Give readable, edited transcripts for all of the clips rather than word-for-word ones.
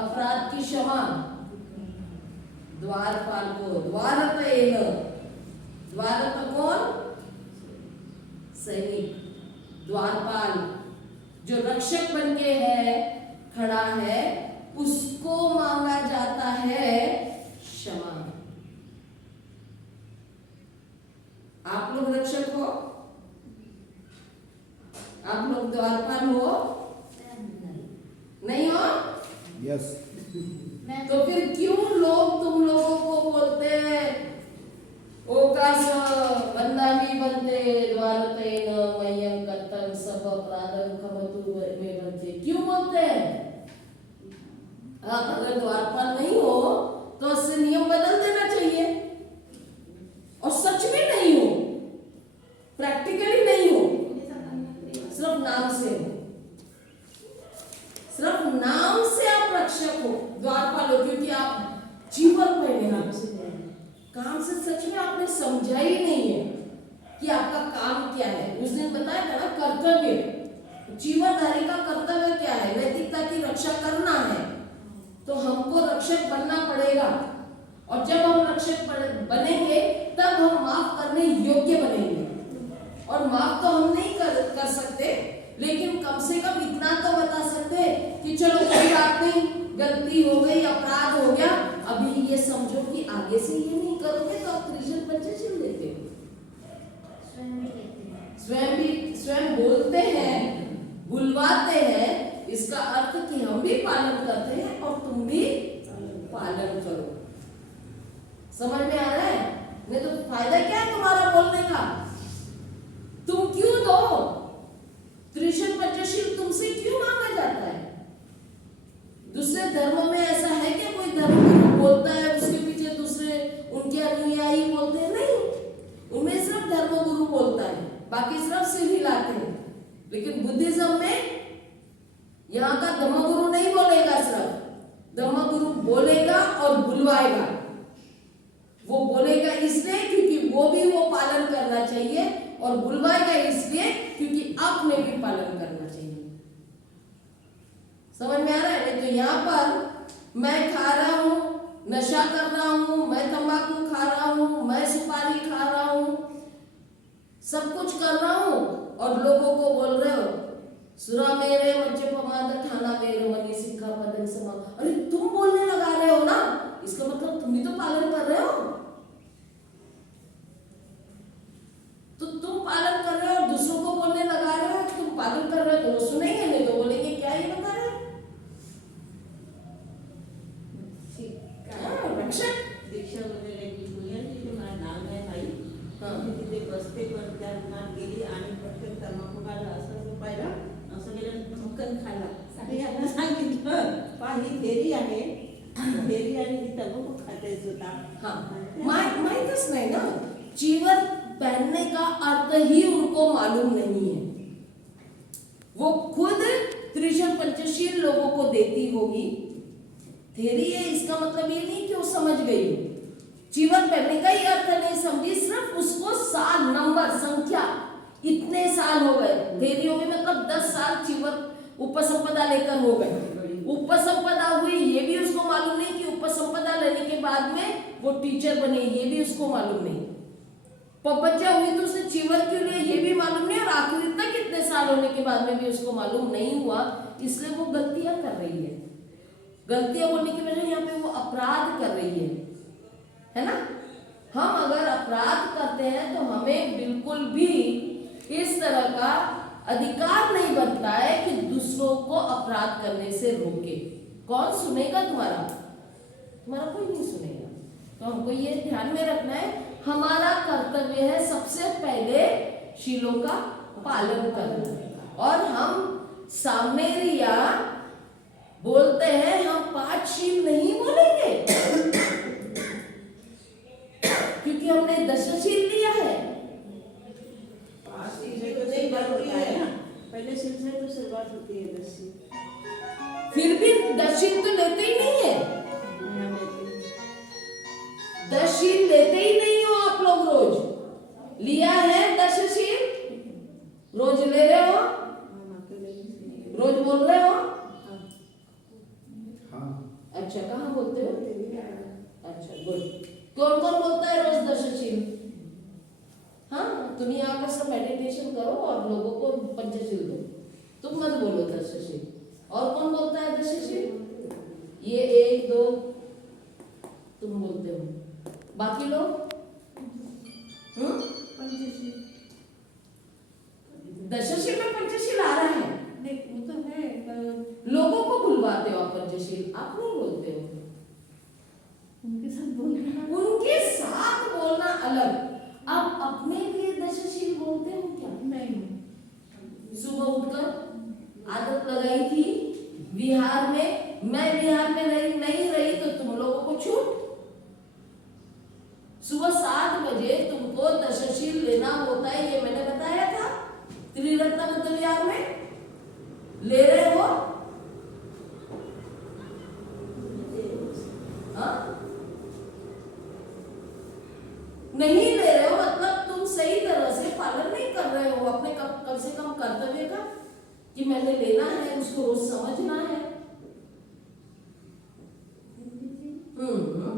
अपराध की क्षमा, द्वारपाल को। द्वारपयेन, द्वारप कौन? सैनिक। द्वारपाल जो रक्षक बन के है खड़ा है, उसको मांगा जाता है क्षमा। आप लोग रक्षक हो? आप लोग द्वारपाल हो? नहीं हो? यस। तो फिर क्यों लोग तुम लोगों को बोलते हैं ओकास वंदामी बनते द्वारपेन मह्यं कर्तव्य सब अपराधं क्षमतु मे बनते, क्यों बोलते हैं? आप अगर द्वारपाल नहीं हो तो उससे नियम बदल देना चाहिए। और सच में नहीं हो, प्रैक्टिकली नहीं हो, सिर्फ नाम से हो, सिर्फ नाम से आप रक्षक हो, द्वारपाल हो, क्योंकि आप जीवन पहले नाम से काम से सच में आपने समझा ही नहीं है कि आपका काम क्या है। उस दिन बताया था ना, कर्तव्य, जीवनधारी का कर्तव्य क्या है? नैतिकता की रक्षा करना है, तो हमको रक्षक बनना पड़ेगा। और जब हम रक्षक बनेंगे तब हम माफ करने योग्य बनेंगे। और माफ तो हम नहीं कर सकते, लेकिन कम से कम इतना तो बता सकते कि चलो कोई बात नहीं, गलती हो गई, अपराध हो गया, अभी ये समझो कि आगे से ये नहीं करोगे तो आप त्रिशूल पंचशील देते हो। स्वयं बोलते हैं, बुलवाते हैं, इसका अर्थ कि हम भी पालन करते हैं और तुम भी पालन करो। समझ में आ रहा है? नहीं तो फायदा क्या है तुम्हारा बोलने का? तुम क्यों दो? त्रिशूल पंचशील तुमसे क्यों मांगा जाता है? दूसरे धर्म में ऐसा है कि कोई धर्म बोलता है उसके पीछे दूसरे उनके अनुयायी बोलते हैं? नहीं, उनमें सिर्फ धर्मगुरु बोलता है, बाकी सिर्फ सिर हिलाते हैं। लेकिन बुद्धिज्म में यहाँ का धर्मगुरु नहीं बोलेगा, सिर्फ धर्मगुरु बोलेगा और बुलवाएगा। वो बोलेगा इसलिए क्योंकि वो भी वो पालन करना चाहिए, और बुलवाएगा इसलिए क्योंकि आपने भी पालन करना चाहिए। समझ में आ रहा है? नहीं तो यहाँ पर मैं खा रहा हूँ, नशा कर रहा हूँ, मैं तंबाकू खा रहा हूँ, मैं सुपारी खा रहा हूँ, सब कुछ कर रहा हूँ, और लोगों को बोल रहे हो सुरा मेरे मज्जे पमाद ठाना मेरे मनी सिक्खा पदन समा। अरे तुम बोलने लगा रहे हो ना, इसका मतलब तुम भी तो पालन कर रहे हो। तो तुम पालन कर रहे हो और दूसरों को बोलने लगा रहे हो तुम पालन कर रहे हो, तो वो सुनेंगे, नहीं तो बोलेंगे क्या ये बता रहे हैं। दीक्षा वगैरे माझं नाव नाही माहीत, तिथे बसते पण त्या रुग्णात गेली आणि पटकन तंबाखू खाल्ला, असं पाहिलं, असं गेलं ठोकन खाल्ला. यांना सांगितलं पा ही फेरी आहे, फेरी आणि ती तंबाखू खातेच होता. माहितच नाही ना, जीवन पहनने का अर्थ ही उनको मालूम नहीं है। वो खुद त्रिशूल पंचशील लोगों को देती होगी, थेरी है, इसका मतलब ये नहीं कि वो समझ गई हो। जीवन पहनने का ही अर्थ नहीं समझी, सिर्फ उसको साल, नंबर, संख्या, इतने साल हो गए, थेरी हो गई मतलब 10 साल जीवन उपसंपदा लेकर हो गए। उपसंपदा हुई ये भी उसको मालूम नहीं कि उपसंपदा लेने के बाद में वो टीचर बने, ये भी उसको मालूम नहीं। बच्चा हुई तो उसने जीवन क्यों लिया ये भी मालूम नहीं, और आखिर तक कितने साल होने के बाद में भी उसको मालूम नहीं हुआ, इसलिए वो गलतियां कर रही है। गलतियां बोलने की वजह यहाँ पे वो अपराध कर रही है ना। हम अगर अपराध करते हैं तो हमें बिल्कुल भी इस तरह का अधिकार नहीं बनता है कि दूसरों को अपराध करने से रोके। कौन सुनेगा तुम्हारा? तुम्हारा कोई नहीं सुनेगा। तो हमको ये ध्यान में रखना है, हमारा कर्तव्य है सबसे पहले शीलों का पालन करना। और हम सामनेरिया बोलते हैं, हम 5 शील नहीं बोलेंगे क्योंकि हमने 10 शील लिया है। 5 शील से तो नहीं बात होती है ना, पहले शील से तो शुरुआत होती है 10 शील, फिर भी 10 शील तो लेते ही नहीं है। 10 शील लेते ही नहीं हो आप लोग। रोज लिया है 10 शील, रोज ले रहे हो, रोज बोल रहे हो। अच्छा, कहाँ बोलते हो? अच्छा, गुड. कौन कौन बोलता है रोज दशशील? हाँ, तुम यहाँ पर सब मेडिटेशन करो और लोगों को पंचशील दो. तुम मत बोलो दशशील. और कौन बोलता है दशशील? ये 1 2 तुम बोलते हो. बाकी लोग? दशशील में पंचशील आ रहा है. वो तो है, लोगों को बुलवाते हो आप पंचशील, आप नहीं बोलते हो. उनके साथ बोलना, उनके साथ बोलना अलग. आप अपने लिए दशशील बोलते हो क्या? नहीं. सुबह उठकर आदत लगाई थी बिहार में, मैं बिहार में नहीं रही तो तुम लोगों को छूट. सुबह 7 बजे तुमको दशशील लेना होता है, ये मैंने बताया था त्रिरत्न उत्तर विहार में. ले रहे हो? हाँ? नहीं ले रहे हो मतलब तुम सही तरह से पालन नहीं कर रहे हो अपने कम से कम कर्तव्य का, कि मैंने लेना है, उसको रोज समझना है.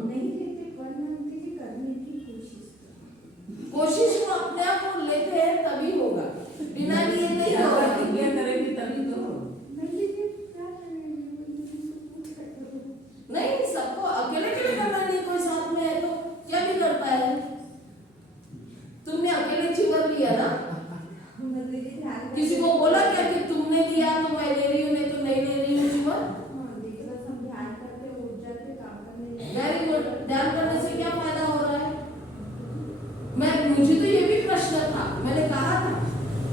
नहीं लेते, पर करने की कोशिश को अपने आप को लेते हैं तभी होगा, बिना लिए नहीं होगा. करेंगे तभी तो. नहीं, सबको अकेले करना नहीं, कोई साथ में है तो क्या भी करता है. तुमने अकेले चिवर लिया ना, किसी को बोला क्या कि तुमने लिया तो मैं ले रही हूँ, नहीं तो नहीं ले रही हूँ चिवर. Very good. ध्यान करने से क्या फायदा हो रहा है? मुझे तो ये भी प्रश्न था, मैंने कहा था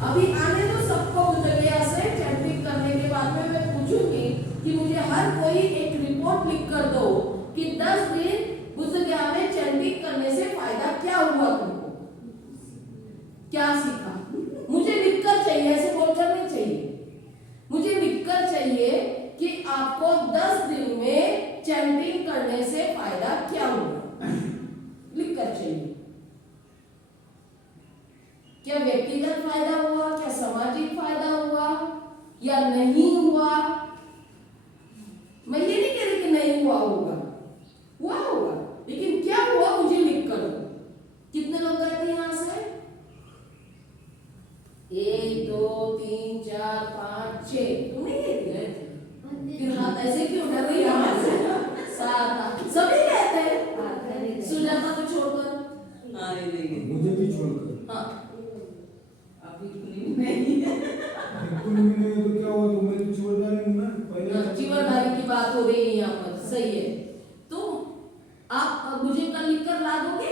अभी आने दो सबको बुद्धगया से चैंटिंग करने के बाद में मैं पूछूंगी कि मुझे हर कोई एक रिपोर्ट लिख कर दो कि 10 दिन बुद्धगया में चैंटिंग करने से फायदा क्या हुआ, तुमको क्या सीखा. मुझे लिखकर चाहिए, ऐसे बोलकर नहीं चाहिए. मुझे लिखकर चाहिए कि आपको 10 दिन में चैंटिंग करने से फायदा क्या हुआ, लिखकर चाहिए. क्या व्यक्तिगत फायदा हुआ, क्या सामाजिक फायदा हुआ या नहीं हुआ. मैं ये नहीं कह रही कि नहीं हुआ होगा, हुआ होगा, लेकिन क्या हुआ मुझे लिख कर दो. कितने लोग गए थे यहां से? 1 2 3 4 5 6. तुम नहीं गए थे? फिर हाथ ऐसे क्यों डर रही है? 7 सभी गए थे सुजाता को छोड़कर. मुझे भी छोड़कर. हाँ, नहीं बिल्कुल भी नहीं. तो क्या हुआ, तुम्हारी तो चिवरदारी हूं ना पहले. जीवनधारी की बात हो रही है यहाँ पर. सही है. तो आप मुझे कल लिख कर ला दोगे?